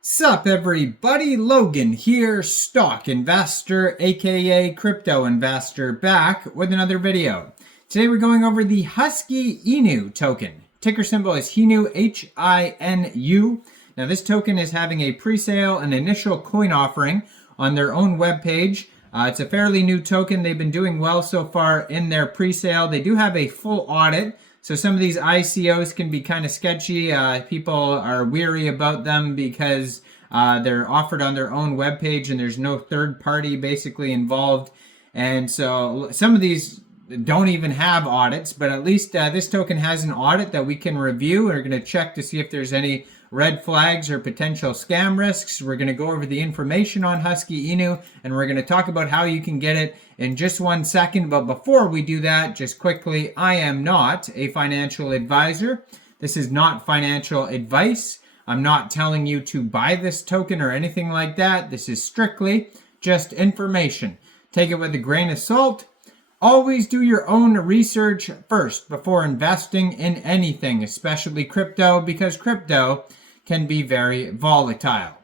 Sup everybody, Logan here, stock investor aka crypto investor, back with another video. Today we're going over the HUSKY INU token. Ticker symbol is HINU, HINU. Now this token is having a pre-sale and initial coin offering on their own webpage. It's a fairly new token. They've been doing well so far in their pre-sale. They do have a full audit. So some of these ICOs can be kind of sketchy. People are weary about them because they're offered on their own webpage and there's no third party basically involved. And so some of these don't even have audits, but at least this token has an audit that we can review. We're going to check to see if there's any red flags or potential scam risks. We're going to go over the information on HUSKY INU, and we're going to talk about how you can get it in just 1 second. But before we do that, just quickly, I am not a financial advisor. This is not financial advice. I'm not telling you to buy this token or anything like that. This is strictly just information. Take it with a grain of salt. Always do your own research first before investing in anything, especially crypto, because crypto can be very volatile.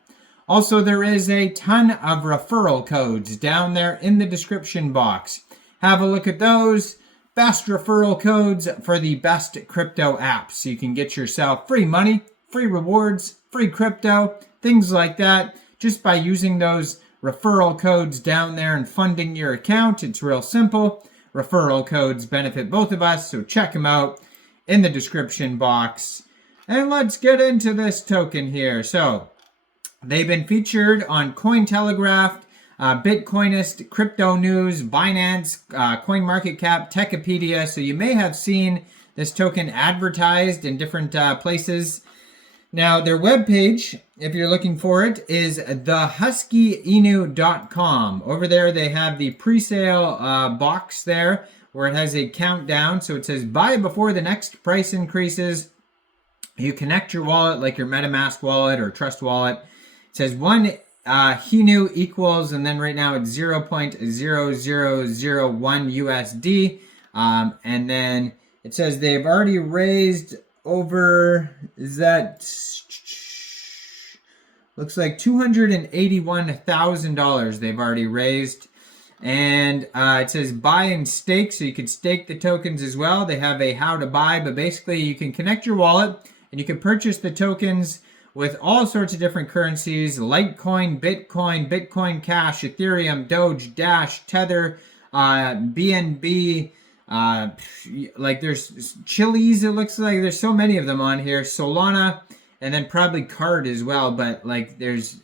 Also, there is a ton of referral codes down there in the description box. Have a look at those. Best referral codes for the best crypto apps. So you can get yourself free money, free rewards, free crypto, things like that, just by using those referral codes down there and funding your account. It's real simple. Referral codes benefit both of us, so check them out in the description box. And let's get into this token here. So they've been featured on Cointelegraph, Bitcoinist, Crypto News, Binance, CoinMarketCap, Techipedia. So you may have seen this token advertised in different places. Now, their webpage, if you're looking for it, is thehuskyinu.com. Over there, they have the pre-sale box there where it has a countdown. So it says, buy before the next price increases. You connect your wallet like your MetaMask wallet or Trust wallet. It says 1 HINU equals, and then right now it's 0.0001 USD. And then it says they've already raised over, looks like $281,000 they've already raised. And it says buy and stake, so you can stake the tokens as well. They have a how to buy, but basically you can connect your wallet and you can purchase the tokens with all sorts of different currencies: Litecoin, Bitcoin, Bitcoin Cash, Ethereum, Doge, Dash, Tether, BNB, like there's Chili's, it looks like. There's so many of them on here. Solana, and then probably Card as well. But like there's,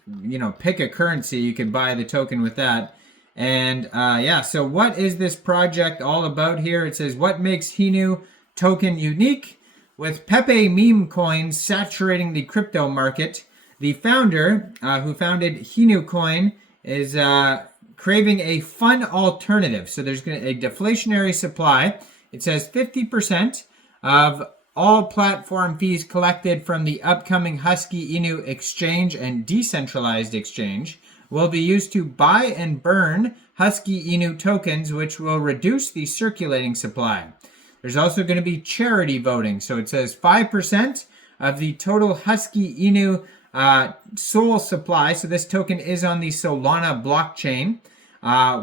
pick a currency, you could buy the token with that. And yeah, so what is this project all about here? It says, what makes HINU token unique? With Pepe meme coins saturating the crypto market, the founder, who founded HINU coin, is craving a fun alternative. So there's a deflationary supply. It says 50% of all platform fees collected from the upcoming HUSKY INU exchange and decentralized exchange will be used to buy and burn HUSKY INU tokens, which will reduce the circulating supply. There's also going to be charity voting. So it says 5% of the total HUSKY INU SOL supply, so this token is on the Solana blockchain,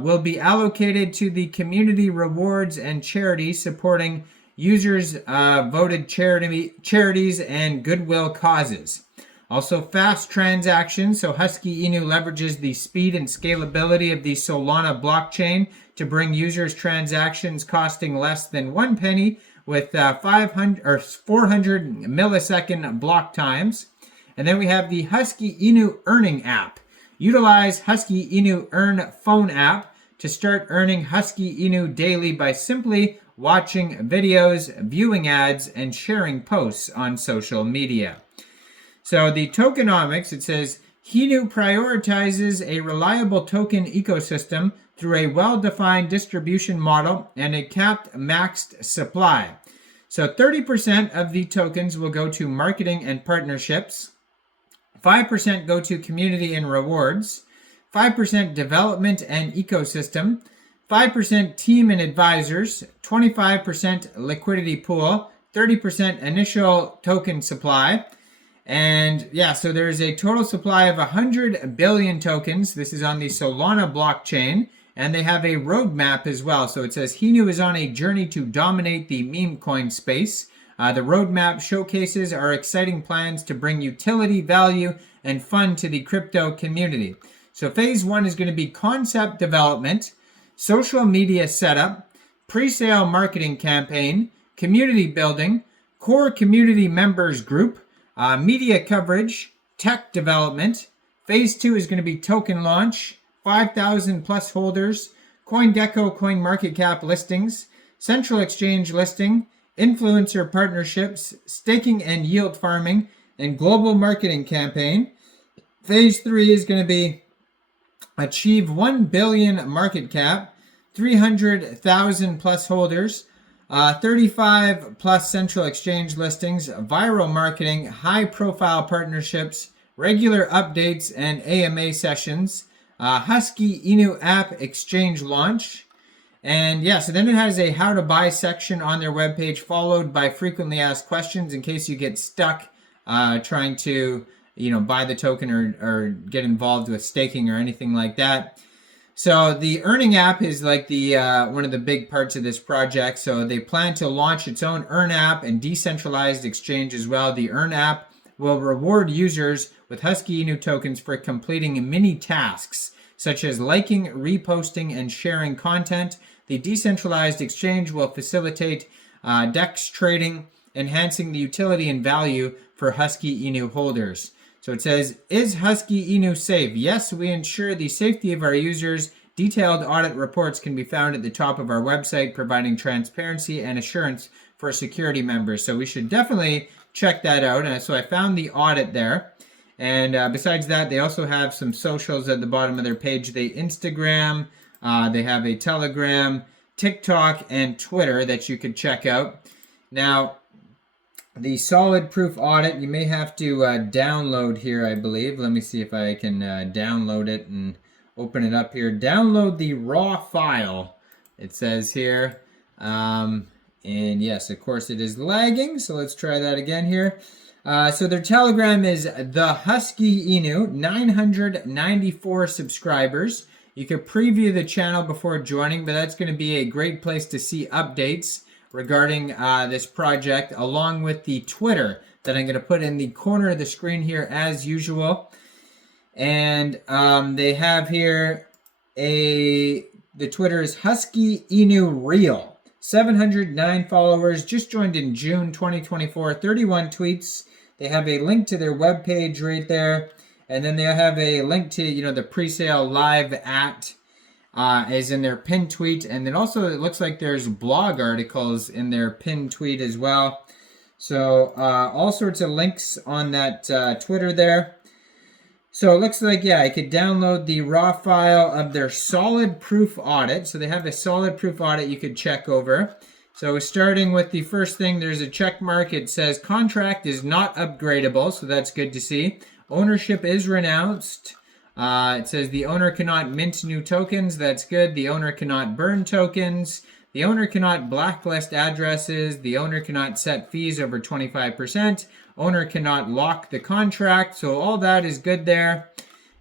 will be allocated to the community rewards and charities supporting users voted charities and goodwill causes. Also fast transactions, so HUSKY INU leverages the speed and scalability of the Solana blockchain to bring users transactions costing less than 1 penny with 500 or 400 millisecond block times. And then we have the HUSKY INU earning app. Utilize HUSKY INU Earn phone app to start earning HUSKY INU daily by simply watching videos, viewing ads, and sharing posts on social media. So the tokenomics, it says, HINU prioritizes a reliable token ecosystem through a well-defined distribution model and a capped maxed supply. So 30% of the tokens will go to marketing and partnerships, 5% go to community and rewards, 5% development and ecosystem, 5% team and advisors, 25% liquidity pool, 30% initial token supply, And yeah, so there's a total supply of 100 billion tokens. This is on the Solana blockchain. And they have a roadmap as well. So it says HINU is on a journey to dominate the meme coin space. The roadmap showcases our exciting plans to bring utility, value, and fun to the crypto community. So phase 1 is going to be concept development, social media setup, pre-sale marketing campaign, community building, core community members group, media coverage, tech development. Phase 2 is going to be token launch, 5,000 plus holders, CoinGecko CoinMarketCap listings, central exchange listing, influencer partnerships, staking and yield farming, and global marketing campaign. Phase 3 is going to be achieve 1 billion market cap, 300,000 plus holders, 35 plus central exchange listings, viral marketing, high profile partnerships, regular updates and AMA sessions, HUSKY INU app exchange launch. And yeah, so then it has a how to buy section on their webpage, followed by frequently asked questions in case you get stuck trying to, buy the token or get involved with staking or anything like that. So the earning app is like the one of the big parts of this project. So they plan to launch its own earn app and decentralized exchange as well. The earn app will reward users with HUSKY INU tokens for completing mini tasks, such as liking, reposting, and sharing content. The decentralized exchange will facilitate DEX trading, enhancing the utility and value for HUSKY INU holders. So it says, is HUSKY INU safe? Yes, we ensure the safety of our users. Detailed audit reports can be found at the top of our website, providing transparency and assurance for security members. So we should definitely check that out. And so I found the audit there. And besides that, they also have some socials at the bottom of their page. They Instagram, they have a Telegram, TikTok, and Twitter that you could check out. Now, the solid proof audit, you may have to download here, I believe. Let me see if I can download it and open it up here. Download the raw file, it says here. And yes, of course it is lagging, so let's try that again here. So their Telegram is the HUSKY INU, 994 subscribers. You could preview the channel before joining, but that's going to be a great place to see updates regarding this project, along with the Twitter that I'm going to put in the corner of the screen here as usual. And they have here the Twitter is HUSKY INU Real. 709 followers, just joined in June 2024, 31 tweets. They have a link to their webpage right there. And then they have a link to, the pre-sale live at is in their pinned tweet. And then also it looks like there's blog articles in their pinned tweet as well. So all sorts of links on that Twitter there. So it looks like, I could download the raw file of their solid proof audit. So they have a solid proof audit you could check over. So starting with the first thing, there's a check mark. It says contract is not upgradable. So that's good to see. Ownership is renounced. It says the owner cannot mint new tokens. That's good. The owner cannot burn tokens. The owner cannot blacklist addresses. The owner cannot set fees over 25%. Owner cannot lock the contract. So all that is good there.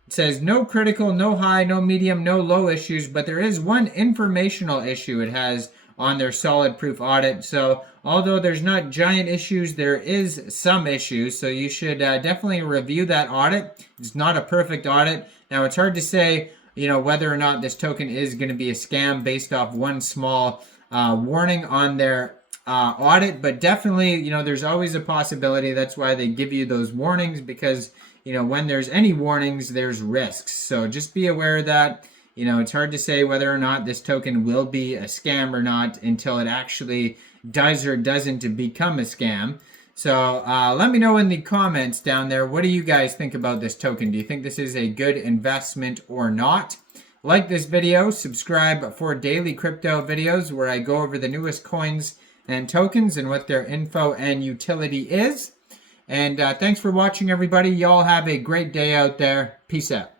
It says no critical, no high, no medium, no low issues, but there is one informational issue it has on their solid proof audit. So although there's not giant issues, there is some issues. So you should definitely review that audit. It's not a perfect audit. Now it's hard to say, whether or not this token is going to be a scam based off one small warning on their audit, but definitely, there's always a possibility. That's why they give you those warnings, because, when there's any warnings, there's risks. So just be aware of that. It's hard to say whether or not this token will be a scam or not until it actually does or doesn't become a scam. So let me know in the comments down there, what do you guys think about this token? Do you think this is a good investment or not? Like this video, subscribe for daily crypto videos where I go over the newest coins and tokens and what their info and utility is. And thanks for watching, everybody. Y'all have a great day out there. Peace out.